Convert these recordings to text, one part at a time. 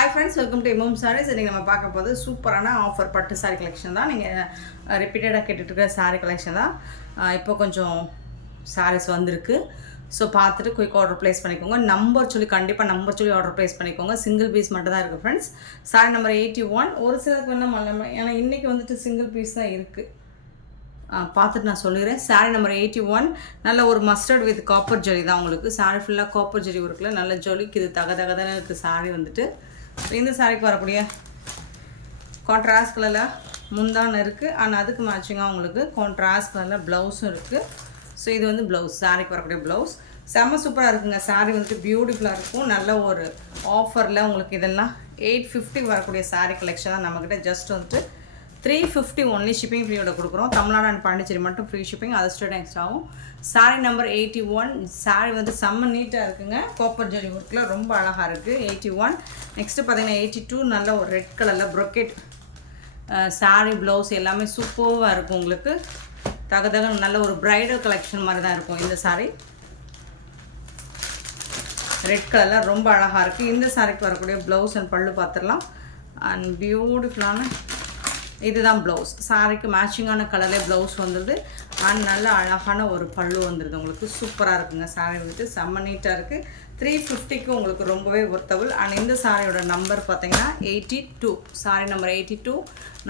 Hi friends, welcome to Imom Sarees. இன்னைக்கு நம்ம பார்க்க போது சூப்பரான ஆஃபர் பட்டு saree collection தான். நீங்க ரிப்பீட்டடா கேட்டுட்டு இருக்க saree collection தான். இப்போ கொஞ்சம் sarees வந்திருக்கு. ஸோ பார்த்துட்டு குயிக் ஆர்டர் ப்ளேஸ் பண்ணிக்கோங்க. நம்பர் சொல்லி கண்டிப்பாக நம்பர் சொல்லி ஆர்டர் ப்ளேஸ் பண்ணிக்கோங்க. சிங்கிள் பீஸ் மட்டும் தான் இருக்குது ஃப்ரெண்ட்ஸ். saree number 81. ஒரு சிலருக்கு வேணால் மல்லமா, ஏன்னா இன்றைக்கி வந்துட்டு சிங்கிள் பீஸ் தான் இருக்குது. பார்த்துட்டு நான் சொல்லிடுறேன். saree நம்பர் 81 நல்ல ஒரு மஸ்டர்ட் வித் காப்பர் ஜெரி தான் உங்களுக்கு. saree ஃபுல்லாக காப்பர் ஜெரி ஒர்க்கில் நல்ல ஜொலிக்கு இது தகதகதான இருக்குது saree வந்துட்டு. இந்த சாரிக்கு வரக்கூடிய கான்ட்ராஸ்ட் கலரில் முந்தான இருக்குது. ஆனால் அதுக்கு மேட்சிங்காக உங்களுக்கு கான்ட்ராஸ்ட் கலரில் ப்ளவுஸும் இருக்குது. ஸோ இது வந்து ப்ளவுஸ், சாரிக்கு வரக்கூடிய ப்ளவுஸ் செம்ம சூப்பராக இருக்குங்க. சாரீ வந்துட்டு பியூட்டிஃபுல்லாக இருக்கும். நல்ல ஒரு ஆஃபரில் உங்களுக்கு இதெல்லாம் 850 வரக்கூடிய சாரீ கலெக்ஷன் தான் நம்மக்கிட்ட. ஜஸ்ட் வந்துட்டு 350 ஒன்லி ஷிப்பிங் ஃப்ரீயோட கொடுக்குறோம். தமிழ்நாடு அண்ட் பாண்டிச்சேரி மட்டும் ஃப்ரீ ஷிப்பிங், அது ஸ்டேட் எக்ஸ்ட்ரா ஆகும். சாரீ நம்பர் 81. சாரீ வந்து செம்ம நீட்டாக இருக்குங்க. காப்பர் ஜெரி ஒர்க்கில் ரொம்ப அழகாக இருக்குது. 81. நெக்ஸ்ட்டு பார்த்தீங்கன்னா 82 நல்ல ஒரு ரெட் கலரில் ப்ரொக்கெட் சாரீ ப்ளவுஸ் எல்லாமே சூப்பராக இருக்கும் உங்களுக்கு. தகதக நல்ல ஒரு ப்ரைடல் கலெக்ஷன் மாதிரி தான் இருக்கும் இந்த சாரீ. ரெட் கலரில் ரொம்ப அழகாக இருக்குது. இந்த சாரீக்கு வரக்கூடிய ப்ளவுஸ் அண்ட் பல்லு பார்த்துடலாம். அண்ட் பியூட்டிஃபுல்லான இதுதான் ப்ளவுஸ். சாரிக்கு மேட்சிங்கான கலர்லேயே ப்ளவுஸ் வந்துடுது. அண்ட் நல்ல அழகான ஒரு பல்லு வந்துடுது உங்களுக்கு. சூப்பராக இருக்குங்க. சாரீ வந்துட்டு செம்ம நீட்டாக இருக்குது. 350க்கு உங்களுக்கு ரொம்பவே ஒர்த்தபிள். அண்ட் இந்த சாரியோட நம்பர் பார்த்தீங்கன்னா 82. சாரீ நம்பர் 82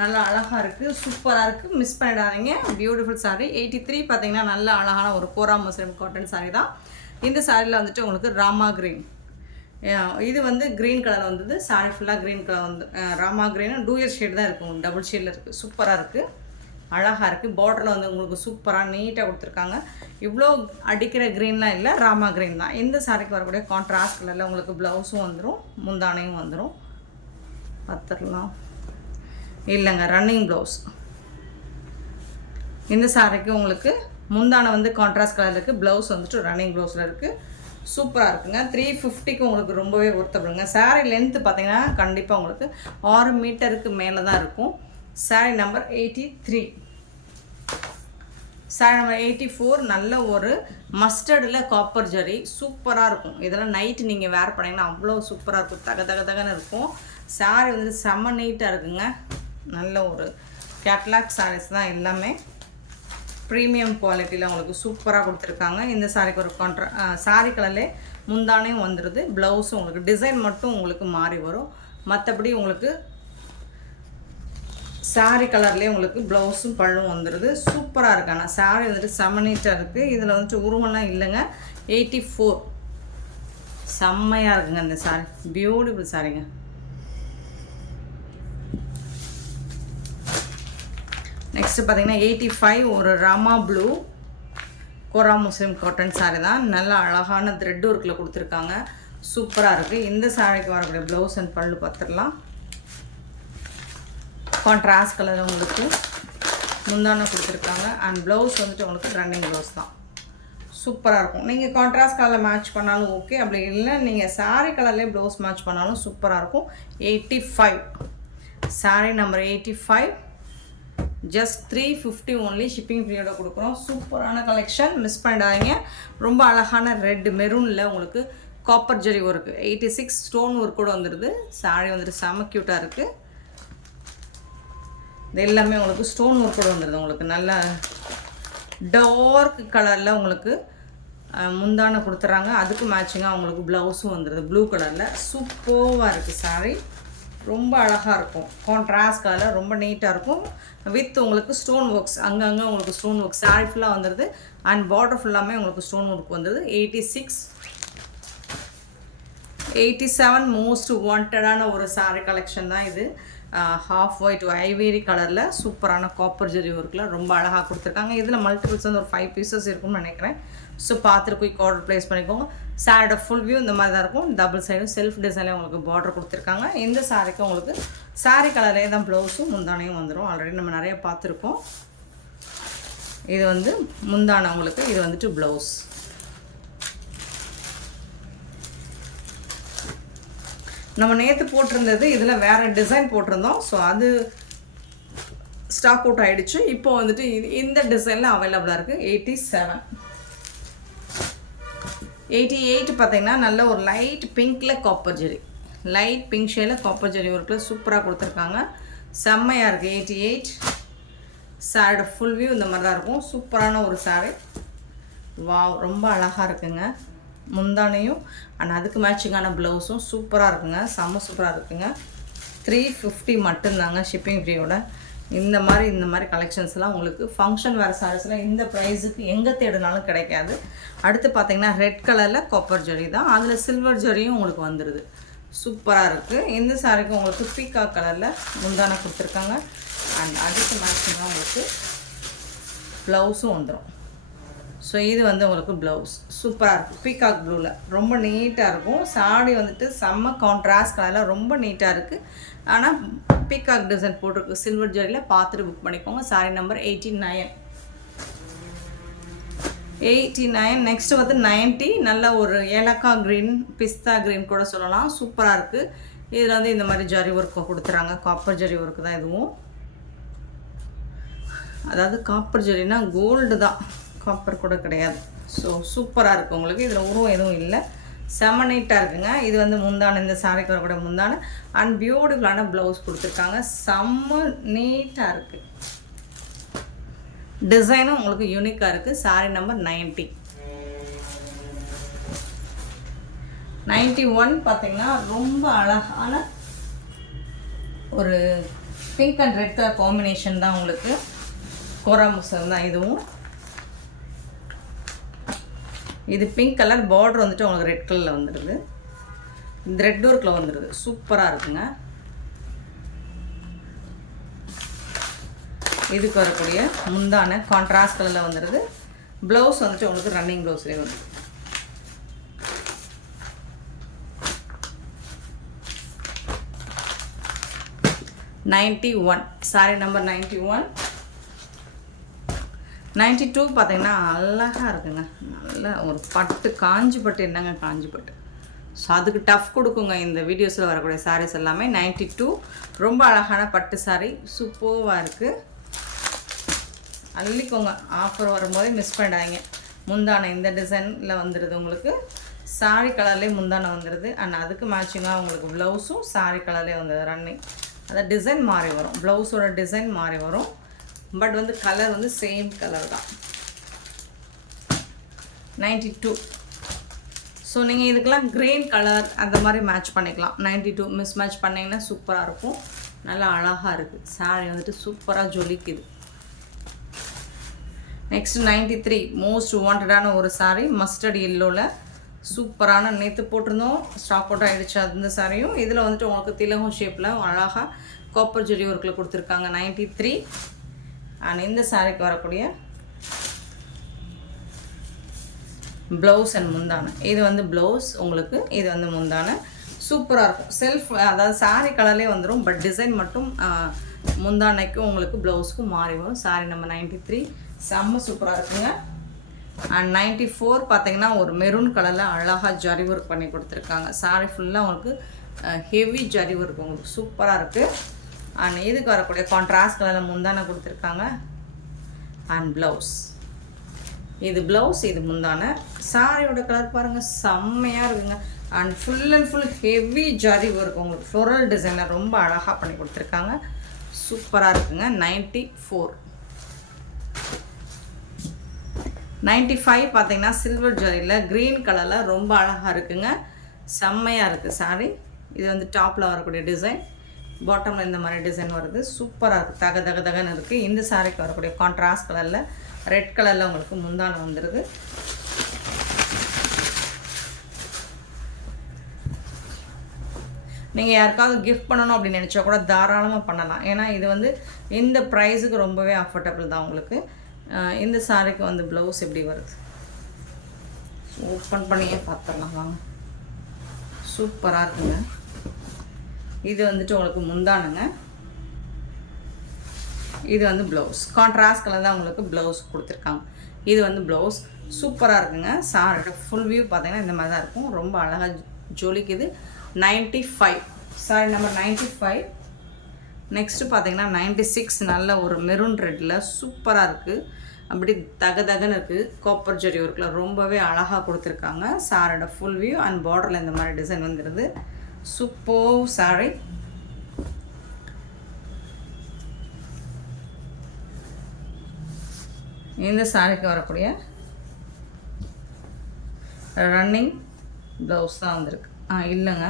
நல்லா அழகாக இருக்குது, சூப்பராக இருக்குது, மிஸ் பண்ணிடாதீங்க. பியூட்டிஃபுல் சாரீ. 83 பார்த்தீங்கன்னா நல்ல அழகான ஒரு கோரா மஸ்லின் காட்டன் சாரீ தான். இந்த சாரியில் வந்துட்டு உங்களுக்கு ராமா க்ரீன், இது வந்து க்ரீன் கலர் வந்தது. சாரி ஃபுல்லாக க்ரீன் கலர் வந்து ராமா க்ரீன் டூயர் ஷேட் தான் இருக்கும், டபுள் ஷேடில் இருக்குது. சூப்பராக இருக்குது, அழகாக இருக்குது. பார்டரில் வந்து உங்களுக்கு சூப்பராக நீட்டாக கொடுத்துருக்காங்க. இவ்வளோ அடிக்கிற க்ரீன்லாம் இல்லை, ராமா க்ரீன் தான். இந்த சாரிக்கு வரக்கூடிய கான்ட்ராஸ்ட் கலரில் உங்களுக்கு ப்ளவுஸும் வந்துடும், முந்தானையும் வந்துடும். பார்த்துடலாம். இல்லைங்க, ரன்னிங் ப்ளவுஸ். இந்த சாரிக்கு உங்களுக்கு முந்தானை வந்து கான்ட்ராஸ்ட் கலரில் இருக்குது, ப்ளவுஸ் வந்துட்டு ரன்னிங் ப்ளவுஸில் இருக்குது. சூப்பராக இருக்குங்க. 350க்கு உங்களுக்கு ரொம்பவே ஒர்த்தபிளுங்க. சாரீ லென்த்து பார்த்தீங்கன்னா கண்டிப்பாக உங்களுக்கு 6 மீட்டருக்கு மேலே தான் இருக்கும். சாரீ நம்பர் 83. சாரீ நம்பர் 84 நல்ல ஒரு மஸ்டர்டில் காப்பர் ஜரி சூப்பராக இருக்கும். இதெல்லாம் நைட்டு நீங்கள் வேர் பண்ணிங்கன்னா அவ்வளோ சூப்பராக இருக்கும், தகன்னு இருக்கும். சாரீ வந்து செம்ம நீட்டாக இருக்குங்க. நல்ல ஒரு கேட்லாக் சாரீஸ் தான் எல்லாமே. ப்ரீமியம் குவாலிட்டியில் உங்களுக்கு சூப்பராக கொடுத்துருக்காங்க. இந்த சாரிக்கு ஒரு சாரீ கலர்லே முந்தானையும் வந்துடுது. ப்ளவுஸும் உங்களுக்கு டிசைன் மட்டும் உங்களுக்கு மாறி வரும். மற்றபடி உங்களுக்கு சாரீ கலர்லேயே உங்களுக்கு ப்ளவுஸும் பல்லும் வந்துடுது. சூப்பராக இருக்கு. ஆனால் சாரீ வந்துட்டு செம்ம நீட்டாக இருக்குது. இதில் வந்துட்டு உருவம்லாம் இல்லைங்க. 84 செம்மையாக இருக்குங்க இந்த சாரீ. பியூட்டிஃபுல் சாரீங்க. நெக்ஸ்ட்டு பார்த்தீங்கன்னா 85 ஒரு ராமா ப்ளூ கோரா முஸ்லிம் காட்டன் சாரீ தான். நல்ல அழகான த்ரெட் ஒர்க்கில் கொடுத்துருக்காங்க. சூப்பராக இருக்குது. இந்த சாரீக்கு வரக்கூடிய ப்ளவுஸ் அண்ட் பல்லு பார்த்துடலாம். கான்ட்ராஸ்ட் கலர் உங்களுக்கு முந்தான கொடுத்துருக்காங்க. அண்ட் ப்ளவுஸ் வந்துட்டு உங்களுக்கு ரன்னிங் ப்ளவுஸ் தான். சூப்பராக இருக்கும். நீங்கள் கான்ட்ராஸ்ட் கலரில் மேட்ச் பண்ணாலும் ஓகே, அப்படி இல்லை நீங்கள் சாரீ கலர்லேயே ப்ளவுஸ் மேட்ச் பண்ணாலும் சூப்பராக இருக்கும். 85 sari number 85 just 350 only shipping ஃப்ரீயோட கொடுக்குறோம். சூப்பரான கலெக்ஷன், மிஸ் பண்ணிடாதீங்க. ரொம்ப அழகான ரெட் மெரூனில் உங்களுக்கு copper zari work 86 stone work கூட வந்துடுது. சாரீ வந்துட்டு செம்ம க்யூட்டாக இருக்குது. இது எல்லாமே உங்களுக்கு ஸ்டோன் ஒர்க் கூட வந்துடுது. உங்களுக்கு நல்ல டார்க் கலரில் உங்களுக்கு முந்தானை கொடுத்துட்றாங்க. அதுக்கு மேட்சிங்காக உங்களுக்கு ப்ளவுஸும் வந்துடுது ப்ளூ கலரில். சூப்பராக இருக்குது சாரீ. ரொம்ப அழகாக இருக்கும். கான்ட்ராஸ்ட் கலரில் ரொம்ப நீட்டாக இருக்கும். வித் உங்களுக்கு ஸ்டோன் ஒர்க்ஸ் அங்கங்கே உங்களுக்கு ஸ்டோன் ஒர்க் சாரீ ஃபுல்லாக வந்துடுது. அண்ட் பார்டர் ஃபுல்லாமே உங்களுக்கு ஸ்டோன் ஒர்க் வந்துடுது. 86 87 மோஸ்ட் வாண்டடான ஒரு சாரீ கலெக்ஷன் தான் இது. ஹாஃப் ஒயிட் ஐவேரி கலரில் சூப்பரான காப்பர் ஜெரி ஒர்க்கில் ரொம்ப அழகாக கொடுத்துருக்காங்க. இதில் மல்டிபிள்ஸ் வந்து ஒரு 5 பீசஸ் இருக்கும்னு நினைக்கிறேன். ஸோ பார்த்துட்டு குயிக் ஆர்டர் ப்ளேஸ் பண்ணிக்கோங்க. சாரியோட ஃபுல் வியூ இந்த மாதிரி தான் இருக்கும். டபுள் சைடும் செல்ஃப் டிசைனில் உங்களுக்கு பார்டர் கொடுத்துருக்காங்க. இந்த சாரிக்கு உங்களுக்கு சாரீ கலரே தான் ப்ளவுஸும் முந்தானையும் வந்துடும். ஆல்ரெடி நம்ம நிறைய பார்த்துருக்கோம். இது வந்து முந்தானை உங்களுக்கு, இது வந்துட்டு ப்ளவுஸ். நம்ம நேற்று போட்டிருந்தது இதில் வேறு டிசைன் போட்டிருந்தோம். ஸோ அது ஸ்டாக் அவுட் ஆகிடுச்சு. இப்போ வந்துட்டு இந்த டிசைனில் அவைலபிளாக இருக்குது. 87 88 பார்த்தீங்கன்னா நல்ல ஒரு லைட் பிங்க்கில் காப்பர் ஜெரி லைட் பிங்க் ஷேடில் காப்பர் ஜரி ஒர்க்கில் சூப்பராக கொடுத்துருக்காங்க. செம்மையாக இருக்குது. 88. சாரியோட ஃபுல் வியூ இந்த மாதிரி தான் இருக்கும். சூப்பரான ஒரு சாரி. வாவ், ரொம்ப அழகாக இருக்குங்க. முந்தானையும் அண்ட் அதுக்கு மேட்சிங்கான ப்ளவுஸும் சூப்பராக இருக்குங்க. செம்ம சூப்பராக இருக்குங்க. 350 மட்டும்தாங்க ஷிப்பிங் ஃப்ரீயோட. இந்த மாதிரி கலெக்ஷன்ஸ்லாம் உங்களுக்கு ஃபங்க்ஷன் வேறு சாரீஸ்லாம் இந்த ப்ரைஸுக்கு எங்கே தேடினாலும் கிடைக்காது. அடுத்து பார்த்தீங்கன்னா ரெட் கலரில் காப்பர் ஜரி தான், அதில் சில்வர் ஜரியும் உங்களுக்கு வந்துடுது. சூப்பராக இருக்குது. இந்த சாரிக்கு உங்களுக்கு பீகாக் கலரில் முந்தானை கொடுத்துருக்காங்க. அண்ட் அதுக்கு மேட்சிங்காக உங்களுக்கு ப்ளவுஸும் வந்துடும். ஸோ இது வந்து உங்களுக்கு ப்ளவுஸ் சூப்பராக இருக்கும். பீகாக் ப்ளூவில் ரொம்ப நீட்டாக இருக்கும். சாரி வந்துட்டு செம்ம கான்ட்ராஸ்ட் கலரில் ரொம்ப நீட்டாக இருக்குது. ஆனால் பீகாக் டிசைன் போட்டிருக்கு சில்வர் ஜரியில். பார்த்துட்டு புக் பண்ணிக்கோங்க. Sorry number 89. நெக்ஸ்ட்டு வந்து 90. நல்ல ஒரு ஏலக்காய் க்ரீன், பிஸ்தா க்ரீன் கூட சொல்லலாம். சூப்பராக இருக்குது. இதில் வந்து இந்த மாதிரி ஜரி ஒர்க்கு கொடுத்துறாங்க. காப்பர் ஜரி ஒர்க்கு தான் இதுவும். அதாவது காப்பர் ஜரினா கோல்டு தான், காப்பர் கூட கிடையாது. ஸோ சூப்பராக இருக்குது உங்களுக்கு. இதில் உருவம் எதுவும் இல்லை. செம்ம நீட்டாக இருக்குங்க. இது வந்து முந்தானை, இந்த சாரிக்கு வரக்கூடிய முந்தானை அண்ட் பியூட்டிஃபுல்லான ப்ளவுஸ் கொடுத்துருக்காங்க. செம்ம நீட்டாக இருக்குது. டிசைனும் உங்களுக்கு யூனிக்காக இருக்குது. Sorry number 90. 91 பார்த்தீங்கன்னா ரொம்ப அழகான ஒரு pink and red colour combination தான் உங்களுக்கு. கோரா முசல் தான் இதுவும். இது பிங்க் கலர், பார்டர் வந்துட்டு உங்களுக்கு ரெட் கலரில் வந்துடுது. இந்த ரெட் ஒர்க்கில் வந்துடுது. சூப்பராக இருக்குங்க. இதுக்கு வரக்கூடிய முந்தான கான்ட்ராஸ்ட் கலரில் வந்துடுது. ப்ளவுஸ் வந்துட்டு உங்களுக்கு ரன்னிங் ப்ளவுஸ்லேயே வந்துடுது. Sorry number 91. 92 பார்த்தீங்கன்னா அழகாக இருக்குங்க. நல்ல ஒரு பட்டு, காஞ்சி பட்டு. என்னங்க காஞ்சி பட்டு? ஸோ அதுக்கு டஃப் கொடுக்குங்க இந்த வீடியோஸில் வரக்கூடிய சாரீஸ் எல்லாமே. 92 ரொம்ப அழகான பட்டு சாரீ. சூப்பராக இருக்குது. அள்ளிக்கோங்க. ஆஃபர் வரும்போதே மிஸ் பண்ணிடாதீங்க. முந்தானை இந்த டிசைனில் வந்துடுது உங்களுக்கு. சாரீ கலர்லேயே முந்தானை வந்துடுது. அண்ட் அதுக்கு மேட்சிங்காக உங்களுக்கு ப்ளவுஸும் சாரீ கலர்லேயே வந்துடுது. ரன்னிங் அந்த டிசைன் மாறி வரும். ப்ளவுஸோட டிசைன் மாறி வரும். பட் வந்து கலர் வந்து சேம் கலர் தான். 92. ஸோ நீங்கள் இதுக்கெல்லாம் க்ரீன் கலர் அந்த மாதிரி மேட்ச் பண்ணிக்கலாம். 92 மிஸ் மேட்ச் பண்ணிங்கன்னா சூப்பராக இருக்கும். நல்லா அழகாக இருக்குது. சாரி வந்துட்டு சூப்பராக ஜொலிக்குது. நெக்ஸ்ட் 93 மோஸ்ட் வாண்டடான ஒரு சாரீ. மஸ்டர்ட் எல்லோவில் சூப்பரான, நேற்று போட்டிருந்தோம், ஸ்டாக் அவுட் ஆகிடுச்சு அந்த சாரியும். இதில் வந்துட்டு உங்களுக்கு திலகம் ஷேப்பில் அழகாக காப்பர் ஜெரி ஒர்க்கில் கொடுத்துருக்காங்க. 93. அண்ட் இந்த சாரிக்கு வரக்கூடிய ப்ளவுஸ் அண்ட் முந்தானை. இது வந்து ப்ளவுஸ் உங்களுக்கு, இது வந்து முந்தானை. சூப்பராக இருக்கும். செல்ஃப் அதாவது சாரீ கலர்லேயே வந்துடும். பட் டிசைன் மட்டும் முந்தானைக்கும் உங்களுக்கு ப்ளவுஸுக்கும் மாறி வரும். சாரி நம்பர் 93 செம்ம சூப்பராக இருக்குங்க. அண்ட் 94 பார்த்தீங்கன்னா ஒரு மெரூன் கலரில் அழகாக ஜரி ஒர்க் பண்ணி கொடுத்துருக்காங்க. சாரி ஃபுல்லாக உங்களுக்கு ஹெவி ஜரி ஒர்க் உங்களுக்கு சூப்பராக இருக்குது. அண்ட் இதுக்கு வரக்கூடிய கான்ட்ராஸ்ட் கலரில் முந்தானை கொடுத்துருக்காங்க. அண்ட் ப்ளவுஸ், இது ப்ளவுஸ், இது முந்தானை. சாரியோட கலர் பாருங்கள், செம்மையாக இருக்குங்க. And full and full heavy zari work உங்களுக்கு ஃப்ளோரல் டிசைனில் ரொம்ப அழகாக பண்ணி கொடுத்துருக்காங்க. சூப்பராக இருக்குங்க. 94. 95 பார்த்தீங்கன்னா சில்வர் ஜரியில் க்ரீன் கலரில் ரொம்ப அழகாக இருக்குங்க. செம்மையாக இருக்குது சாரி. இது வந்து டாப்பில் வரக்கூடிய டிசைன், பாட்டமில் இந்த மாதிரி டிசைன் வருது. சூப்பராக இருக்குது. தக தக தகன்னு இருக்குது. இந்த சாரிக்கு வரக்கூடிய கான்ட்ராஸ்ட் கலரில் ரெட் கலரில் உங்களுக்கு முந்தானை வந்துடுது. நீங்கள் யாருக்காவது கிஃப்ட் பண்ணணும் அப்படின்னு நினச்சா கூட தாராளமாக பண்ணலாம். ஏன்னா இது வந்து இந்த ப்ரைஸுக்கு ரொம்பவே அஃபோர்டபுள் தான் உங்களுக்கு. இந்த சாரிக்கு வந்து ப்ளவுஸ் எப்படி வருது ஓப்பன் பண்ணியே பார்த்துடலாம் வாங்க. சூப்பராக இருக்குங்க. இது வந்துட்டு உங்களுக்கு முந்தானுங்க. இது வந்து ப்ளவுஸ் கான்ட்ராஸ்ட் கலர் தான் உங்களுக்கு ப்ளவுஸ் கொடுத்துருக்காங்க. இது வந்து ப்ளவுஸ் சூப்பராக இருக்குங்க. சாரியோட ஃபுல் வியூ பார்த்தீங்கன்னா இந்த மாதிரி தான் இருக்கும். ரொம்ப அழகாக ஜொலிக்குது. 95 சாரி நம்பர் 95. நெக்ஸ்ட்டு பார்த்தீங்கன்னா 96 நல்ல ஒரு மெரூன் ரெட்டில் சூப்பராக இருக்குது. அப்படி தக தகன்னு இருக்குது. காப்பர் ஜெரி ஒர்க்கில் ரொம்பவே அழகாக கொடுத்துருக்காங்க. சாரோட ஃபுல் வியூ அண்ட் பார்டரில் இந்த மாதிரி டிசைன் வந்துடுது. Super saree. இந்த சாரிக்கு வரக்கூடிய ரன்னிங் ப்ளவுஸ் தான் வந்திருக்கு. இல்லைங்க,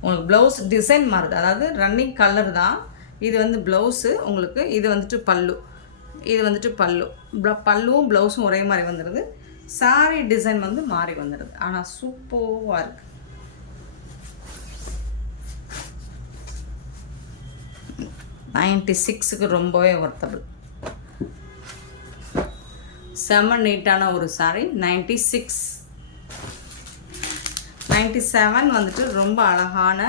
உங்களுக்கு ப்ளவுஸ் டிசைன் மாறுது, அதாவது ரன்னிங் கலர் தான் இது வந்து ப்ளவுஸு உங்களுக்கு. இது வந்துட்டு பல்லு, இது வந்துட்டு பல்லு. பல்லுவும் ப்ளவுஸும் ஒரே மாதிரி வந்துடுது. சாரி டிசைன் வந்து மாறி வந்துடுது. ஆனால் சூப்பராக இருக்குது. $96க்கு ரொம்பவே ஒர்த்தபிள். செம்ம நீட்டான ஒரு சாரி. 96. 97 வந்துட்டு ரொம்ப அழகான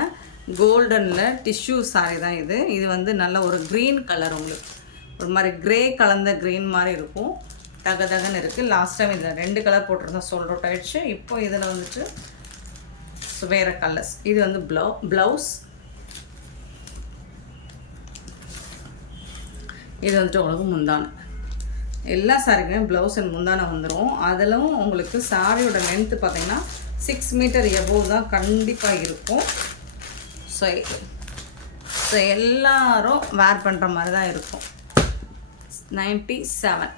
கோல்டனில் டிஷ்யூ சாரி தான் இது. இது வந்து நல்ல ஒரு க்ரீன் கலர், உங்களுக்கு ஒரு மாதிரி க்ரே கலந்த க்ரீன் மாதிரி இருக்கும். தகன்னு இருக்குது. லாஸ்ட் டைம் இதில் 2 கலர் போட்டிருந்தோம், சோல்ட் அவுட் ஆகிடுச்சு. இப்போ இதில் வந்துட்டு வேறு கலர்ஸ். இது வந்து ப்ளவுஸ். இது வந்துட்டு உங்களுக்கு முந்தானை. எல்லா சாரிக்குமே ப்ளவுஸ் அண்ட் முந்தானை வந்துடும். அதிலும் உங்களுக்கு சாரியோட லென்த்து பார்த்திங்கன்னா 6 மீட்டர் எபோவ் தான் கண்டிப்பாக இருக்கும். ஸோ எல்லோரும் வேர் பண்ணுற மாதிரி தான் இருக்கும். 97.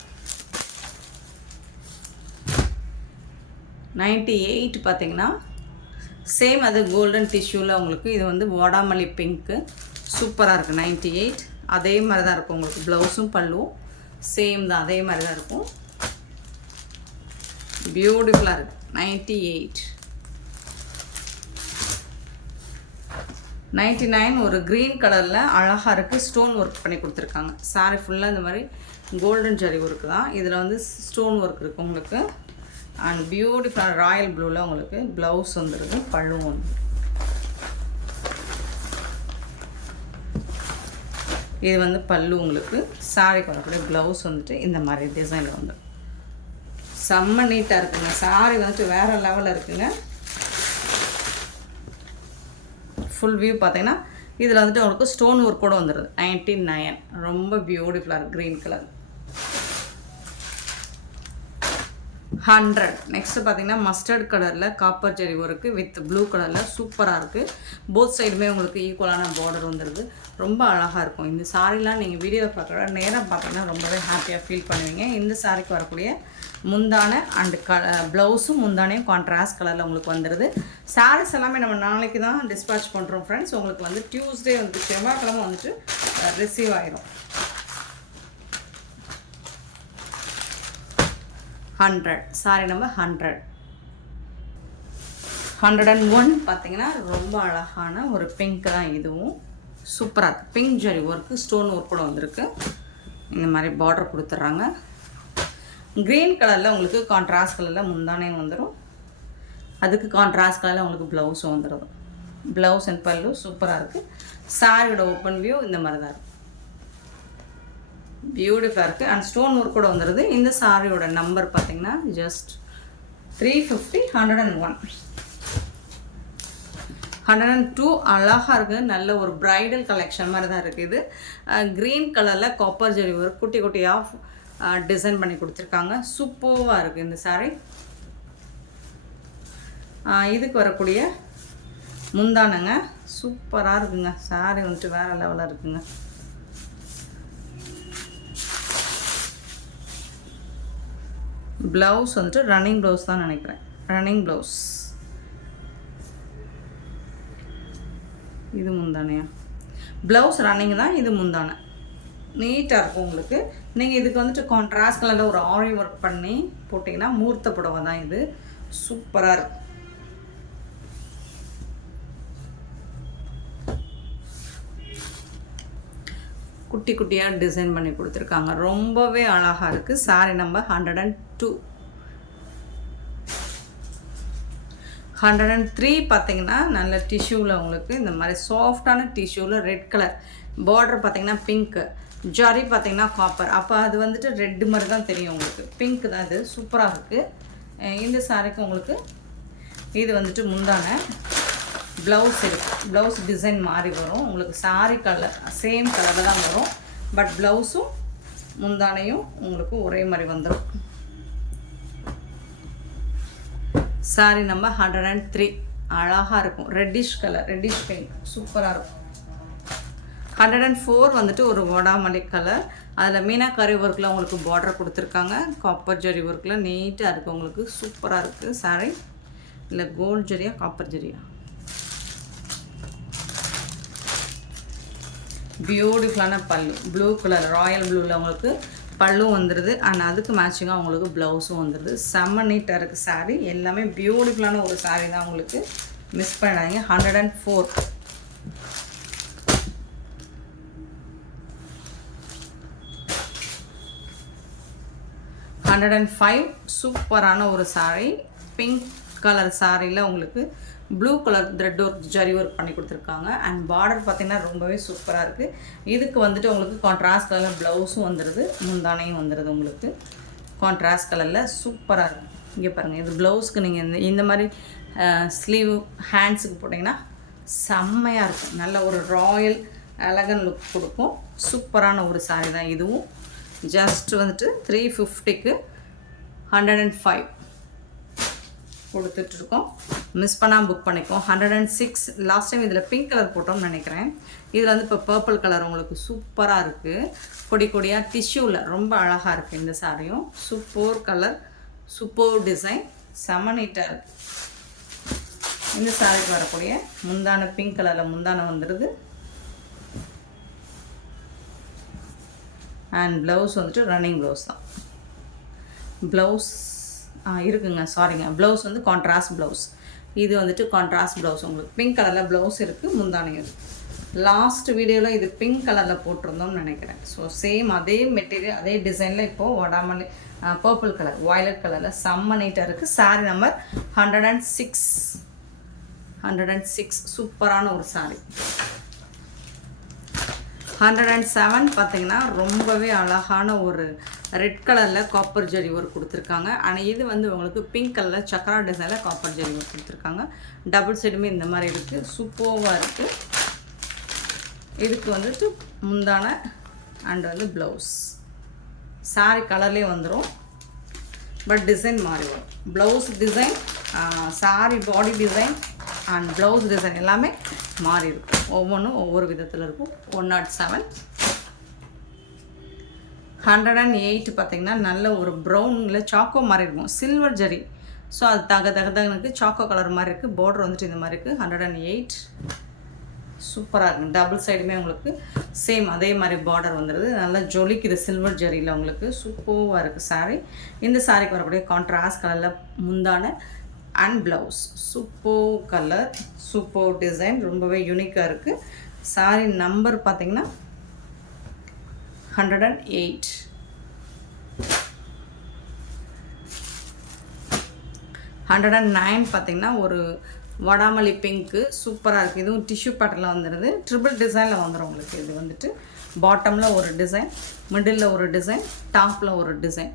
98 பார்த்திங்கன்னா சேம், அது கோல்டன் டிஷ்யூவில் உங்களுக்கு. இது வந்து வாடாமல்லி பிங்க்கு, சூப்பராக இருக்குது. 98 அதே மாதிரி தான் இருக்கும் உங்களுக்கு. ப்ளவுஸும் பல்லுவும் சேம் தான், அதே மாதிரி தான் இருக்கும். பியூட்டிஃபுல்லாக இருக்குது. 98. 99 ஒரு க்ரீன் கலரில் அழகாக இருக்குது. ஸ்டோன் ஒர்க் பண்ணி கொடுத்துருக்காங்க. சாரி ஃபுல்லாக இந்த மாதிரி கோல்டன் ஜரி ஒர்க்கு தான். இதில் வந்து ஸ்டோன் ஒர்க் இருக்குது உங்களுக்கு. அண்ட் பியூட்டிஃபுல்லாக ராயல் ப்ளூவில் உங்களுக்கு ப்ளவுஸ் வந்துடுது, பல்லுவும் வந்து. இது வந்து பல்லு உங்களுக்கு. சாரிக்கு வரக்கூடிய ப்ளவுஸ் வந்துட்டு இந்த மாதிரி டிசைனில் வந்து செம்ம நீட்டாக இருக்குங்க. சாரி வந்துட்டு வேறு லெவலில் இருக்குங்க. ஃபுல் வியூ பார்த்தீங்கன்னா இதில் வந்துட்டு உங்களுக்கு ஸ்டோன் ஒர்க் கூட வந்துடுது. 99 ரொம்ப பியூட்டிஃபுல்லாக இருக்குது, க்ரீன் கலர். 100 நெக்ஸ்ட்டு பார்த்தீங்கன்னா மஸ்டர்ட் கலரில் copper zari work with blue கலரில் சூப்பராக இருக்குது. போத் சைடுமே உங்களுக்கு ஈக்குவலான பார்டர் வந்துடுது. ரொம்ப அழகாக இருக்கும். இந்த சாரீலாம் நீங்கள் வீடியோவில் பார்க்குற நேராக பார்த்தீங்கன்னா ரொம்பவே ஹாப்பியாக ஃபீல் பண்ணுவீங்க. இந்த சாரிக்கு வரக்கூடிய முந்தானை அண்டு ப்ளவுஸும் முந்தானையும் கான்ட்ராஸ்ட் கலரில் உங்களுக்கு வந்துடுது. சாரீஸ் எல்லாமே நம்ம நாளைக்கு தான் டிஸ்பேட்ச் பண்ணுறோம் ஃப்ரெண்ட்ஸ். உங்களுக்கு வந்து டியூஸ்டே வந்து செவ்வாய்க்கிழமை வந்துட்டு ரிசீவ் ஆகிரும். 100 சாரி நம்பர் 100. 101 பார்த்தீங்கன்னா ரொம்ப அழகான ஒரு பிங்க் தான். இதுவும் சூப்பராக இருக்குது. Pink zari work stone work கூட வந்திருக்கு. இந்த மாதிரி பார்டர் கொடுத்துட்றாங்க. க்ரீன் கலரில் உங்களுக்கு கான்ட்ராஸ்ட் கலரில் முந்தானையும் வந்துடும். அதுக்கு கான்ட்ராஸ்ட் கலரில் உங்களுக்கு ப்ளவுஸும் வந்துடும். ப்ளவுஸ் அண்ட் பல்லு சூப்பராக இருக்குது. சாரியோட ஓப்பன் வியூ இந்த மாதிரி தான் இருக்குது. பியூட்டிஃபுல்லாக இருக்குது. அண்ட் ஸ்டோன் ஒர்க் கூட வந்துடுது. இந்த சாரியோட நம்பர் பார்த்திங்கன்னா ஜஸ்ட் 350. 101. 102 அழகாக இருக்குது. நல்ல ஒரு ப்ரைடல் கலெக்ஷன் மாதிரி தான் இருக்குது. இது க்ரீன் கலரில் காப்பர் ஜெரி ஒர்க் குட்டி குட்டியாக டிசைன் பண்ணி கொடுத்துருக்காங்க. சூப்பராக இருக்குது இந்த சாரீ. இதுக்கு வரக்கூடிய முந்தானங்க சூப்பராக இருக்குங்க. சாரீ வந்துட்டு வேறு லெவலில் இருக்குங்க. ப்ளவுஸ் வந்துட்டு ரன்னிங் ப்ளவுஸ் தான் நினைக்கிறேன். Running blouse. இது முந்தானையா? ப்ளவுஸ் ரன்னிங் தான், இது முந்தானை. நீட்டாக இருக்கும் உங்களுக்கு. நீங்கள் இதுக்கு வந்துட்டு கான்ட்ராஸ்ட் கலரில் ஒரு ஆரி ஒர்க் பண்ணி போட்டிங்கன்னா மூர்த்த புடவை தான் இது. சூப்பராக இருக்கும். குட்டி குட்டியாக டிசைன் பண்ணி கொடுத்துருக்காங்க. ரொம்பவே அழகாக இருக்குது. Sorry number 102. 103 பார்த்தீங்கன்னா நல்ல டிஷ்யூவில் உங்களுக்கு இந்த மாதிரி சாஃப்டான டிஷ்யூவில் ரெட் கலர் பார்டர் பார்த்தீங்கன்னா பிங்க்கு, ஜரி பார்த்தீங்கன்னா காப்பர். அப்போ அது வந்துட்டு ரெட்டு மாதிரி தான் தெரியும் உங்களுக்கு. பிங்க் தான் இது. சூப்பராக இருக்குது. இந்த சாரிக்கு உங்களுக்கு இது வந்துட்டு முந்தான ப்ளவுஸ் இருக்குது. ப்ளவுஸ் டிசைன் மாறி வரும் உங்களுக்கு. சாரி கலர் சேம் கலரில் தான் வரும். பட் ப்ளவுஸும் முந்தானையும் உங்களுக்கு ஒரே மாதிரி வந்துடும். Sorry number 103. அழகாக இருக்கும். ரெட்டிஷ் கலர், ரெட்டிஷ் பிங்க் சூப்பராக இருக்கும். 104 வந்துட்டு ஒரு வடாமல்லி கலர். அதில் மீனாக்கரி ஒர்க்கில் உங்களுக்கு பார்டர் கொடுத்துருக்காங்க. காப்பர் ஜரி ஒர்க்கில் நீட்டாக இருக்குது. உங்களுக்கு சூப்பராக இருக்குது சாரீ. இல்லை கோல்ட் ஜரியா காப்பர் ஜரியா, பியூட்டிஃபுல்லான பல்லு. ப்ளூ கலர், ராயல் ப்ளூவில் உங்களுக்கு பல்லும் வந்துடுது. அண்ட் அதுக்கு மேட்சிங்காக உங்களுக்கு ப்ளவுஸும் வந்துடுது. செம்ம நீட்டாக இருக்குது சாரீ. எல்லாமே பியூட்டிஃபுல்லான ஒரு சாரீ தான். உங்களுக்கு மிஸ் பண்ணாதீங்க. 104. 105 சூப்பரான ஒரு சாரீ. பிங்க் கலர் சாரியில் உங்களுக்கு blue colour thread work zari work பண்ணி கொடுத்துருக்காங்க. அண்ட் பார்டர் பார்த்திங்கன்னா ரொம்பவே சூப்பராக இருக்குது. இதுக்கு வந்துட்டு உங்களுக்கு கான்ட்ராஸ்ட் கலர் ப்ளவுஸும் வந்துடுது, முந்தானையும் வந்துடுது. உங்களுக்கு கான்ட்ராஸ்ட் கலரில் சூப்பராக இருக்கும். இங்கே பாருங்கள், இது ப்ளவுஸ்க்கு நீங்கள் இந்த மாதிரி ஸ்லீவ் ஹேண்ட்ஸுக்கு போட்டிங்கன்னா செம்மையாக இருக்கும். நல்ல ஒரு ராயல் எலகன் லுக் கொடுக்கும். சூப்பரான ஒரு சாரீ தான் இதுவும். ஜஸ்ட் வந்துட்டு 350க்கு 105 கொடுத்துட்ருக்கோம். மிஸ் பண்ணால் புக் பண்ணிக்கோம். 106. லாஸ்ட் டைம் இதில் பிங்க் கலர் போட்டோம்னு நினைக்கிறேன். இதில் வந்து இப்போ பர்பிள் கலர் உங்களுக்கு சூப்பராக இருக்குது. கொடி கொடியாக டிஷ்யூவில் ரொம்ப அழகாக இருக்குது. இந்த சாரியும் சூப்பர் கலர், சூப்பர் டிசைன், செம நீட்டாக இருக்குது. இந்த சாரிக்கு வரக்கூடிய முந்தான பிங்க் கலரில் முந்தானை வந்துடுது. அண்ட் ப்ளவுஸ் வந்துட்டு ரன்னிங் ப்ளவுஸ் தான். ப்ளவுஸ் இருக்குங்க, சாரிங்க. ப்ளவுஸ் வந்து கான்ட்ராஸ்ட் ப்ளவுஸ். இது வந்துட்டு கான்ட்ராஸ்ட் ப்ளவுஸ். உங்களுக்கு பிங்க் கலரில் ப்ளவுஸ் இருக்குது, முந்தானி இருக்குது. லாஸ்ட் வீடியோவில் இது பிங்க் கலரில் போட்டிருந்தோம்னு நினைக்கிறேன். ஸோ சேம் அதே மெட்டீரியல் அதே டிசைனில் இப்போது வடாமல்லி பர்பிள் கலர், வயலட் கலரில் செம்ம நீட்டாக இருக்குது. சாரீ நம்பர் 106. 106 சூப்பரான ஒரு சாரீ. 107 பார்த்திங்கன்னா ரொம்பவே அழகான ஒரு ரெட் கலரில் காப்பர் ஜரி ஒர்க் கொடுத்துருக்காங்க. ஆனால் இது வந்து உங்களுக்கு பிங்க் கலரில் சக்கரா டிசைனில் காப்பர் ஜரி ஒர்க் கொடுத்துருக்காங்க. டபுள் சைடுமே இந்த மாதிரி இருக்குது. சூப்பராக இருக்குது. இதுக்கு வந்துட்டு முந்தான அண்ட் வந்து ப்ளவுஸ். சாரி கலர்லேயே வந்துடும், பட் டிசைன் மாறி வரும். Blouse design, sorry body design and blouse design எல்லாமே மாறி இருக்கும். ஒவ்வொன்றும் ஒவ்வொரு விதத்தில் இருக்கும். 107. 108 பார்த்திங்கன்னா நல்ல ஒரு ப்ரௌனில் சாக்கோ மாதிரி இருக்கும், சில்வர் ஜரி. ஸோ அது தகதகனுக்கு சாக்கோ கலர் மாதிரி இருக்குது. பார்டர் வந்துட்டு இந்த மாதிரி இருக்குது. 108 சூப்பராக இருக்குது. டபுள் சைடுமே உங்களுக்கு சேம் அதே மாதிரி பார்டர் வந்துடுது. நல்லா ஜொலிக்குது சில்வர் ஜரியில். உங்களுக்கு சூப்பராக இருக்குது சாரீ. இந்த சாரீக்கு வரக்கூடிய கான்ட்ராஸ்ட் கலரில் முந்தான and blouse. Super colour, super design, ரொம்பவே யூனிக்காக இருக்குது. சாரீ நம்பர் பார்த்திங்கன்னா 108. 109 பார்த்திங்கன்னா ஒரு வடாமல்லி பிங்க்கு சூப்பராக இருக்குது. இதுவும் டிஷ்யூ பேட்டர்னில் வந்துடுது. ட்ரிபிள் டிசைனில் வந்துடும் உங்களுக்கு. இது வந்துட்டு பாட்டமில் ஒரு டிசைன், மிடில் ஒரு டிசைன், டாப்பில் ஒரு டிசைன்.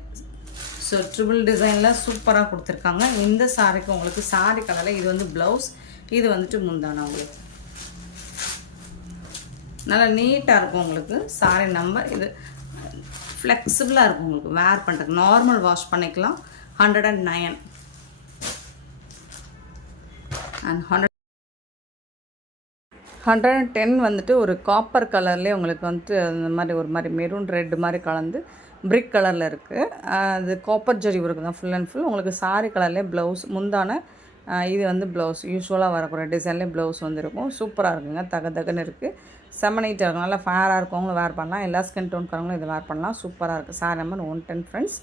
ஸோ ட்ரிபிள் டிசைனில் சூப்பராக கொடுத்துருக்காங்க. இந்த சாரிக்கு உங்களுக்கு சாரி கலரில் இது வந்து ப்ளவுஸ், இது வந்துட்டு முந்தானா. உங்களுக்கு நல்லா நீட்டாக இருக்கும். உங்களுக்கு சாரி நம்பர் இது ஃப்ளெக்சிபிளாக இருக்கும். உங்களுக்கு வேர் பண்ணுறதுக்கு நார்மல் வாஷ் பண்ணிக்கலாம். 109 அண்ட் 110 வந்துட்டு ஒரு காப்பர் கலர்லேயே உங்களுக்கு வந்துட்டு அந்த மாதிரி ஒரு மாதிரி மெரூன் ரெட் மாதிரி கலந்து பிரிக் கலரில் இருக்குது. அது காப்பர் ஜரி ஒர்க்கு தான் ஃபுல் அண்ட் ஃபுல். உங்களுக்கு சாரி கலர்லேயே ப்ளவுஸ் முந்தான. இது வந்து ப்ளவுஸ் யூஸ்வலாக வரக்கூடிய டிசைன்லேயே ப்ளவுஸ் வந்துருக்கும். சூப்பராக இருக்குங்க. தகன்னு இருக்குது. செம்ம நீட்டாக இருக்கும். நல்லா ஃபேராக இருக்கவங்களும் வேர் பண்ணலாம். எல்லா ஸ்கின் டோன்காரங்களும் இதை வேர் பண்ணலாம். சூப்பராக இருக்குது. Sorry number 110 friends.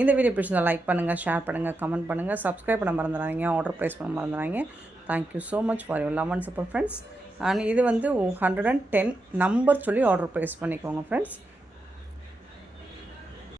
இந்த வீடியோ பிடிச்சிருந்தா லைக் பண்ணுங்கள், ஷேர் பண்ணுங்கள், கமெண்ட் பண்ணுங்கள், சப்ஸ்கிரைப் பண்ண மறந்துடாதீங்க, ஆர்டர் ப்ளேஸ் பண்ண மறந்துடாதீங்க. Thank you so much for your love and support friends. And இது வந்து 110 நம்பர் சொல்லி ஆர்டர் ப்ளேஸ் பண்ணிக்கோங்க ஃப்ரெண்ட்ஸ்.